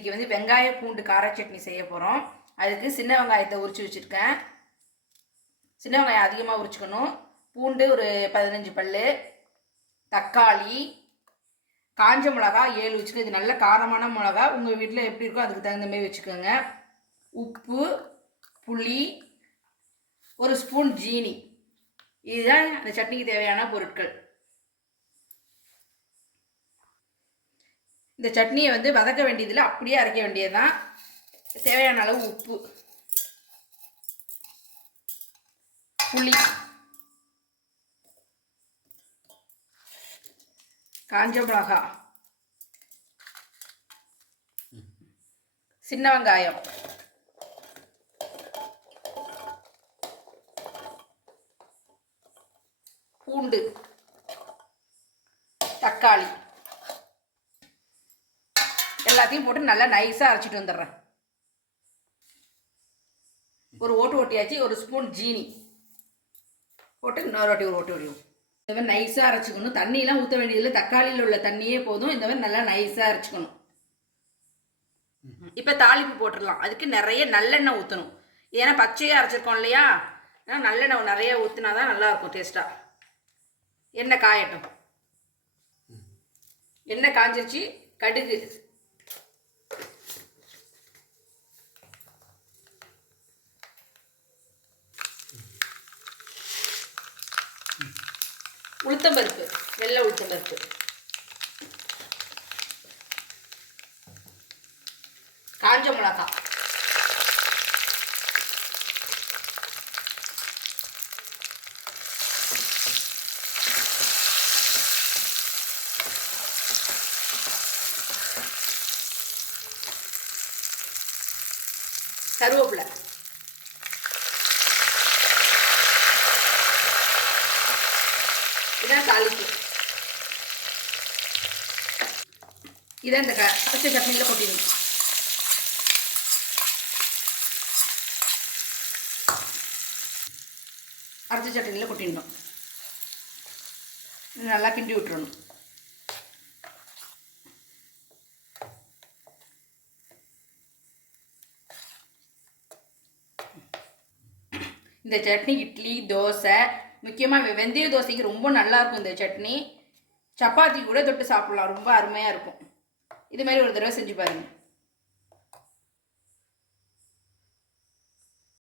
இன்றைக்கி வந்து வெங்காய பூண்டு கார சட்னி செய்ய போகிறோம் அதுக்கு சின்ன வெங்காயத்தை உரிச்சு வச்சுருக்கேன். சின்ன வெங்காயம் அதிகமாக உரிச்சுக்கணும். பூண்டு ஒரு பதினஞ்சு பல் தக்காளி காஞ்ச மிளகா ஏழு வச்சுக்கோங்க. இது நல்ல காரமான மிளகா. உங்கள் வீட்டில் எப்படி இருக்கோ அதுக்கு தகுந்த மாதிரி வச்சுக்கோங்க. உப்பு புளி ஒரு ஸ்பூன் ஜீனி. இதுதான் அந்த சட்னிக்கு தேவையான பொருட்கள். இந்த சட்னியை வந்து வதக்க வேண்டியதில் அப்படியே அரைக்க வேண்டியது தான் தேவையான அளவு உப்பு. புளி. காஞ்ச மிளகா. சின்ன வெங்காயம். பூண்டு. தக்காளி. எல்லாத்தையும் போட்டு நல்லா நைஸாக அரைச்சிட்டு வந்துடுறேன். ஒரு ஓட்டு ஓட்டியாச்சு ஒரு ஸ்பூன் ஜீனி. போட்டு இன்னொரு வாட்டி ஒரு ஓட்டு ஓடியும் இந்த மாதிரி நைஸாக அரைச்சிக்கணும். தண்ணியெலாம் ஊற்ற வேண்டியதில்லை. தக்காளியில் உள்ள தண்ணியே போதும். இந்த மாதிரி நல்லா நைஸாக அரைச்சிக்கணும். இப்போ தாளிப்பு போட்டுடலாம். அதுக்கு நிறைய நல்லெண்ணெய் ஊற்றணும் ஏன்னா பச்சையாக அரைச்சிருக்கோம் இல்லையா? நல்லெண்ணெய் நிறைய ஊற்றினா தான் நல்லாயிருக்கும் டேஸ்ட்டாக எண்ணெய் காயட்டும். எண்ணெய் காஞ்சிருச்சு. கடுகு. உளுத்தம்பருப்பு வெள்ளை உளுத்தம்பருப்பு. காஞ்ச மிளகா. கருவேப்பிலை. இதான் தாளிப்பு இதான் இந்த க பச்சை சட்னியில் கொட்டிடணும். அரைச்ச சட்னியில் கொட்டிடணும். நல்லா கிண்டி விட்டுறணும். இந்த சட்னி இட்லி தோசை முக்கியமாக வெந்தய தோசைக்கு ரொம்ப நல்லாயிருக்கும் இந்த சட்னி. சப்பாத்தி கூட தொட்டு சாப்பிடலாம். ரொம்ப அருமையாக இருக்கும். இது மாதிரி ஒரு தடவை செஞ்சு பாருங்கள்